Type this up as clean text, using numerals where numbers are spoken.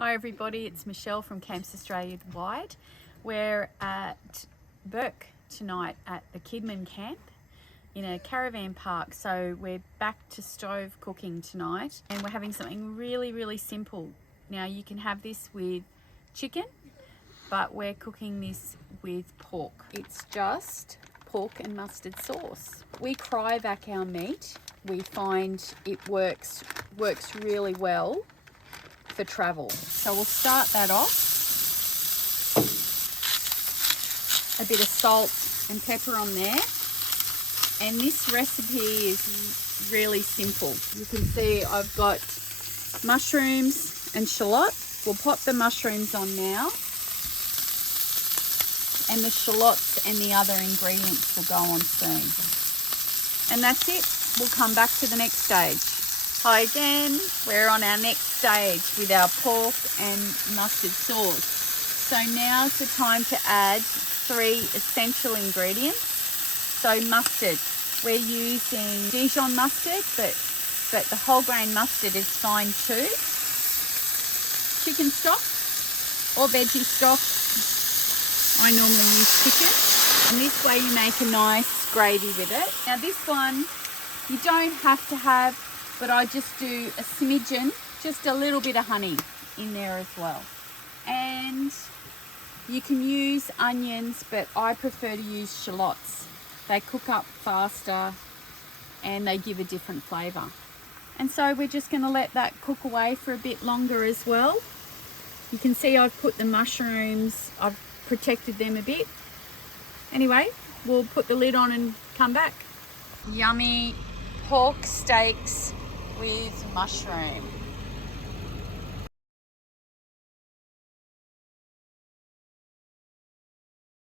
Hi everybody, it's Michelle from Camps Australia Wide. We're at Bourke tonight at the Kidman Camp in a caravan park. So we're back to stove cooking tonight and we're having something really simple. Now you can have this with chicken, but we're cooking this with pork. It's just pork and mustard sauce. We cryovac our meat. We find it works really well for travel. So we'll start that off. A bit of salt and pepper on there. And this recipe is really simple. You can see I've got mushrooms and shallot. We'll pop the mushrooms on now. And the shallots and the other ingredients will go on soon. And that's it. We'll come back to the next stage. Hi again, we're on our next stage with our pork and mustard sauce. So now's the time to add 3 essential ingredients. So mustard, we're using Dijon mustard, but the whole grain mustard is fine too. Chicken stock or veggie stock. I normally use chicken, and this way you make a nice gravy with it. Now this one, you don't have to have, but I just do a smidgen, just a little bit of honey in there as well. And you can use onions, but I prefer to use shallots. They cook up faster and they give a different flavour. And so we're just going to let that cook away for a bit longer as well. You can see I've put the mushrooms, I've protected them a bit. Anyway, we'll put the lid on and come back. Yummy pork steaks with mushroom.